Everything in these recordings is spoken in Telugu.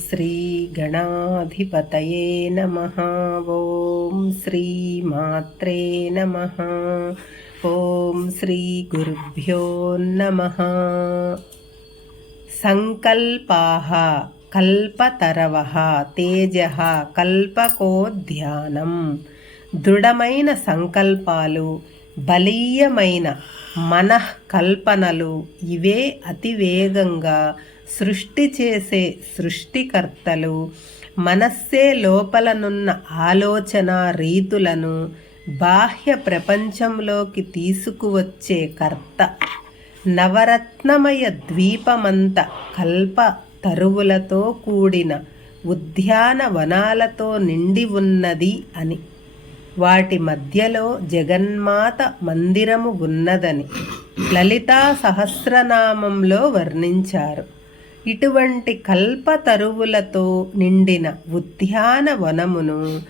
శ్రీ గణాధిపతయే నమ ఓం శ్రీ మాత్రే నమ ఓం శ్రీ గురుభ్యో నమ సంకల్పా కల్పతరవ తేజ కల్పకోధ్యానం దృఢమైన సంకల్పాలు బలీయమైన మనఃకల్పనలు ఇవే అతివేగంగా సృష్టి చేసే సృష్టికర్తలు మనస్సే లోపలనున్న ఆలోచన రీతులను బాహ్య ప్రపంచంలోకి తీసుకువచ్చే కర్త. నవరత్నమయ ద్వీపమంత కల్ప తరువులతో కూడిన ఉద్యానవనాలతో నిండి ఉన్నది అని. వాటి మధ్యలో జగన్మాత మందిరము ఉన్నదని లలితా సహస్రనామంలో వర్ణించారు. ఇటువంటి కల్పతరువులతో నిండిన ఉద్యానవనమును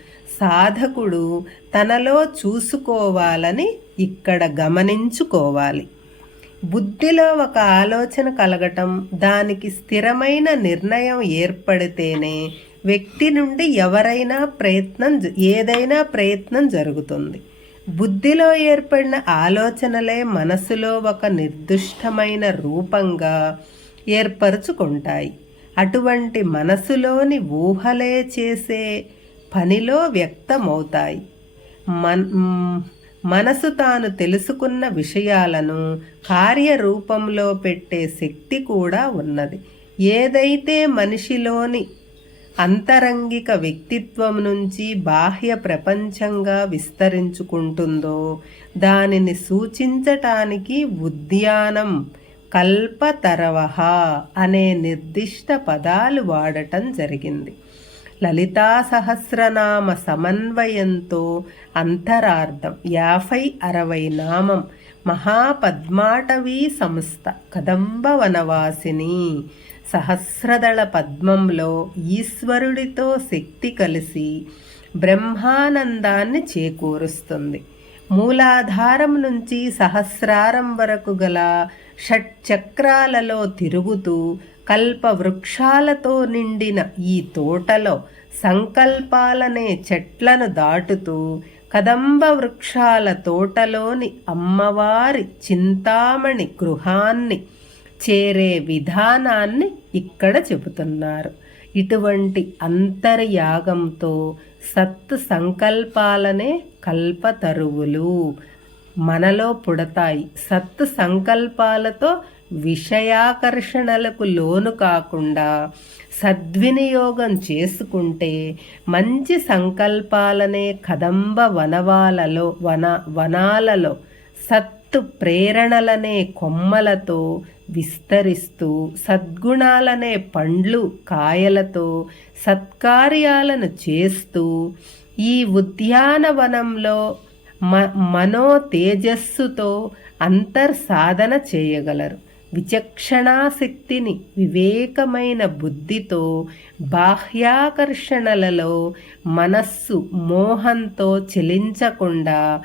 సాధకుడు తనలో చూసుకోవాలని ఇక్కడ గమనించుకోవాలి. బుద్ధిలో ఒక ఆలోచన కలగటం దానికి స్థిరమైన నిర్ణయం ఏర్పడితేనే వ్యక్తి నుండి ఎవరైనా ప్రయత్నం ఏదైనా ప్రయత్నం జరుగుతుంది. బుద్ధిలో ఏర్పడిన ఆలోచనలే మనసులో ఒక నిర్దిష్టమైన రూపంగా ఏర్పరుచుకుంటాయి. అటువంటి మనసులోని ఊహలే చేసే పనిలో వ్యక్తమవుతాయి. మన్ మనసు తాను తెలుసుకున్న విషయాలను కార్యరూపంలో పెట్టే శక్తి కూడా ఉన్నది. ఏదైతే మనిషిలోని అంతరంగిక వ్యక్తిత్వం నుంచి బాహ్య ప్రపంచంగా విస్తరించుకుంటుందో దానిని సూచించటానికి ఉద్యానం కల్పతరవహ అనే నిర్దిష్ట పదాలు వాడటం జరిగింది. లలితా సహస్రనామ సమన్వయంతో అంతరార్థం యాభై అరవై నామం మహాపద్మాటవీ సంస్థ కదంబ వనవాసిని సహస్రదళ పద్మంలో ఈశ్వరుడితో శక్తి కలిసి బ్రహ్మానందాన్ని చేకూరుస్తుంది. మూలాధారం నుంచి సహస్రారం వరకు గల షట్చక్రాలలో తిరుగుతూ కల్ప వృక్షాలతో నిండిన ఈ తోటలో సంకల్పాలనే చెట్లను దాటుతూ కదంబ వృక్షాల తోటలోని అమ్మవారి చింతామణి గృహాన్ని చేరే విధానాన్ని ఇక్కడ చెబుతున్నారు. ఇటువంటి అంతర్యాగంతో సత్ సంకల్పాలనే కల్పతరువులు మనలో పుడతాయి. సత్ సంకల్పాలతో విషయాకర్షణలకు లోను కాకుండా సద్వినియోగం చేసుకుంటే మంచి సంకల్పాలనే కదంబ వనవాలలో వన వనాలలో సత్తు ప్రేరణలనే కొమ్మలతో విస్తరిస్తూ సద్గుణాలనే పండ్లు కాయలతో సత్కార్యాలను చేస్తూ ఈ ఉద్యానవనంలో మ మనో తేజస్సుతో అంతర్సాధన చేయగలరు. విచక్షణాశక్తిని వివేకమైన బుద్ధితో బాహ్యాకర్షణలలో మనస్సు మోహంతో చెలించకుండా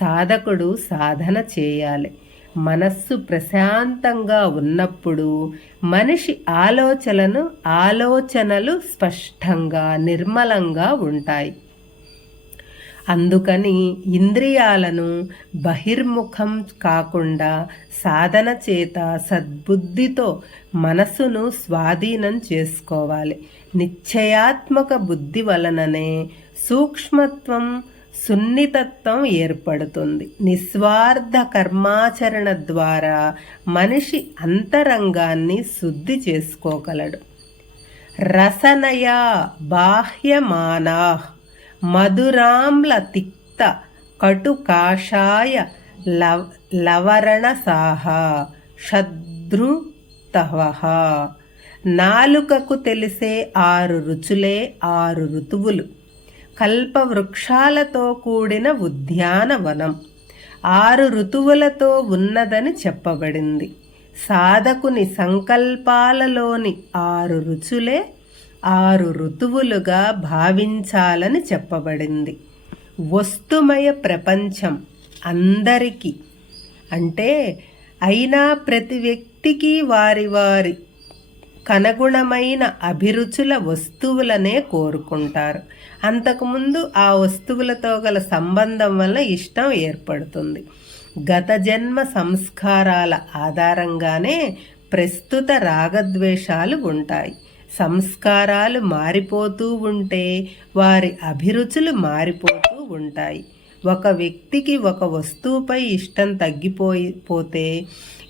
సాధకుడు సాధన చేయాలి. మనస్సు ప్రశాంతంగా ఉన్నప్పుడు మనిషి ఆలోచనను ఆలోచనలు స్పష్టంగా నిర్మలంగా ఉంటాయి. అందుకని ఇంద్రియాలను బహిర్ముఖం కాకుండా సాధన చేత సద్బుద్ధితో మనసును స్వాధీనం చేసుకోవాలి. నిశ్చయాత్మక బుద్ధి వలననే సూక్ష్మత్వం సున్నితత్వం ఏర్పడుతుంది. నిస్వార్థ కర్మాచరణ ద్వారా మనిషి అంతరంగాన్ని శుద్ధి చేసుకోగలడు. రసనయా బాహ్యమానా మధురాంల తిక్త కటుకాషాయ లవ లవరణసాహ శద్రుతవ. నాలుకకు తెలిసే ఆరు రుచులే ఆరు ఋతువులు. కల్పవృక్షాలతో కూడిన ఉద్యానవనం ఆరు ఋతువులతో ఉన్నదని చెప్పబడింది. సాధకుని సంకల్పాలలోని ఆరు రుచులే ఆరు ఋతువులుగా భావించాలని చెప్పబడింది. వస్తుమయ ప్రపంచం అందరికీ. అంటే అయినా ప్రతి వ్యక్తికి వారి వారి కనగుణమైన అభిరుచుల వస్తువులనే కోరుకుంటారు. అంతకుముందు ఆ వస్తువులతో గల సంబంధం వల్ల ఇష్టం ఏర్పడుతుంది. గత జన్మ సంస్కారాల ఆధారంగానే ప్రస్తుత రాగద్వేషాలు ఉంటాయి. సంస్కారాలు మారిపోతూ ఉంటే వారి అభిరుచులు మారిపోతూ ఉంటాయి. ఒక వ్యక్తికి ఒక వస్తువుపై ఇష్టం తగ్గిపోయి పోతే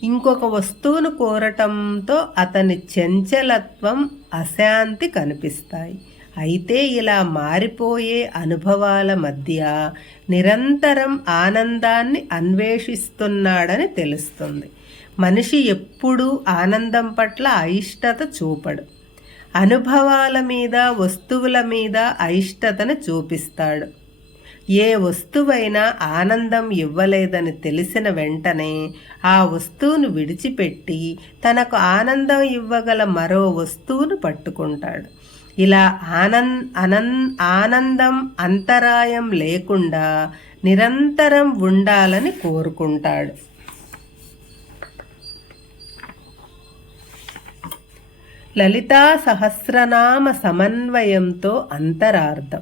ఇంకొక వస్తువును కోరటంతో అతని చంచలత్వం అశాంతి కనిపిస్తాయి. అయితే ఇలా మారిపోయే అనుభవాల మధ్య నిరంతరం ఆనందాన్ని అన్వేషిస్తున్నాడని తెలుస్తుంది. మనిషి ఎప్పుడూ ఆనందం పట్ల అయిష్టత చూపడు. అనుభవాల మీద వస్తువుల మీద అయిష్టతను చూపిస్తాడు. ఏ వస్తువైనా ఆనందం ఇవ్వలేదని తెలిసిన వెంటనే ఆ వస్తువును విడిచిపెట్టి తనకు ఆనందం ఇవ్వగల మరో వస్తువును పట్టుకుంటాడు. ఇలా ఆనంద్ అనంద్ ఆనందం అంతరాయం లేకుండా నిరంతరం ఉండాలని కోరుకుంటాడు. లలితా సహస్రనామ సమన్వయంతో అంతరార్థం.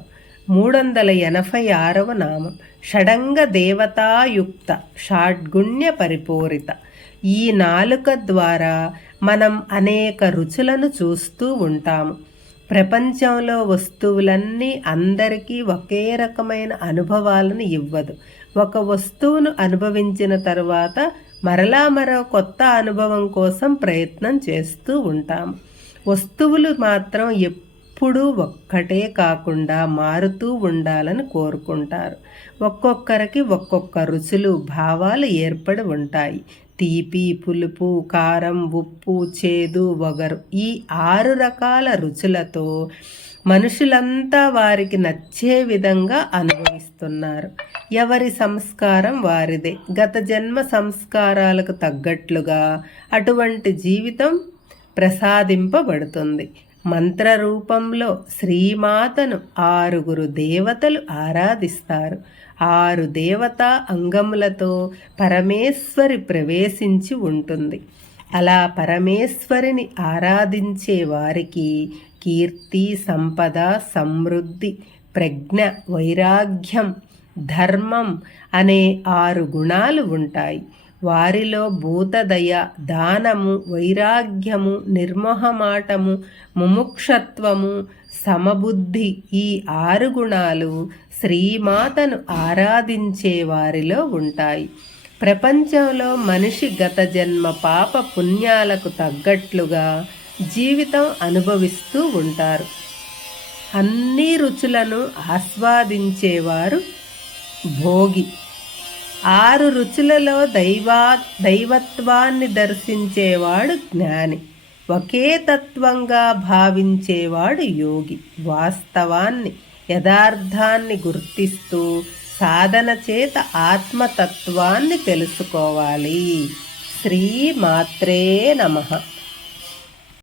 మూడు వందల ఎనభై ఆరవ నామం. షడంగ దేవతాయుక్త షాడ్గుణ్య పరిపూరిత ఈ నాలుక ద్వారా మనం అనేక రుచులను చూస్తూ ఉంటాము. ప్రపంచంలో వస్తువులన్నీ అందరికీ ఒకే రకమైన అనుభవాలను ఇవ్వదు. ఒక వస్తువును అనుభవించిన తర్వాత మరలా మరో కొత్త అనుభవం కోసం ప్రయత్నం చేస్తూ ఉంటాము. వస్తువులు మాత్రం ఎప్పుడూ ఒక్కటే కాకుండా మారుతూ ఉండాలని కోరుకుంటారు. ఒక్కొక్కరికి ఒక్కొక్క రుచులు భావాలు ఏర్పడి ఉంటాయి. తీపి పులుపు కారం ఉప్పు చేదు వగరు ఈ ఆరు రకాల రుచులతో మనుషులంతా వారికి నచ్చే విధంగా అనుభవిస్తున్నారు. ఎవరి సంస్కారం వారిదే. గత జన్మ సంస్కారాలకు తగ్గట్లుగా అటువంటి జీవితం ప్రసాదింపబడుతుంది. మంత్రరూపంలో శ్రీమాతను ఆరుగురు దేవతలు ఆరాధిస్తారు. ఆరు దేవతా అంగములతో పరమేశ్వరి ప్రవేశించి ఉంటుంది. అలా పరమేశ్వరిని ఆరాధించే వారికి కీర్తి సంపద సమృద్ధి ప్రజ్ఞ వైరాగ్యం ధర్మం అనే ఆరు గుణాలు ఉంటాయి. వారిలో భూతదయ దానము వైరాగ్యము నిర్మోహమాటము ముముక్షత్వము సమబుద్ధి ఈ ఆరు గుణాలు శ్రీమాతను ఆరాధించే వారిలో ఉంటాయి. ప్రపంచంలో మనిషి గత జన్మ పాప పుణ్యాలకు తగ్గట్లుగా జీవితం అనుభవిస్తూ ఉంటారు. అన్ని రుచులను ఆస్వాదించేవారు భోగి. ఆరు రుచులలో దైవా దైవత్వాన్ని దర్శించేవాడు జ్ఞాని. ఒకే తత్వంగా భావించేవాడు యోగి. వాస్తవాన్ని యథార్థాన్ని గుర్తిస్తూ సాధన చేత ఆత్మతత్వాన్ని తెలుసుకోవాలి. శ్రీ మాత్రే నమ.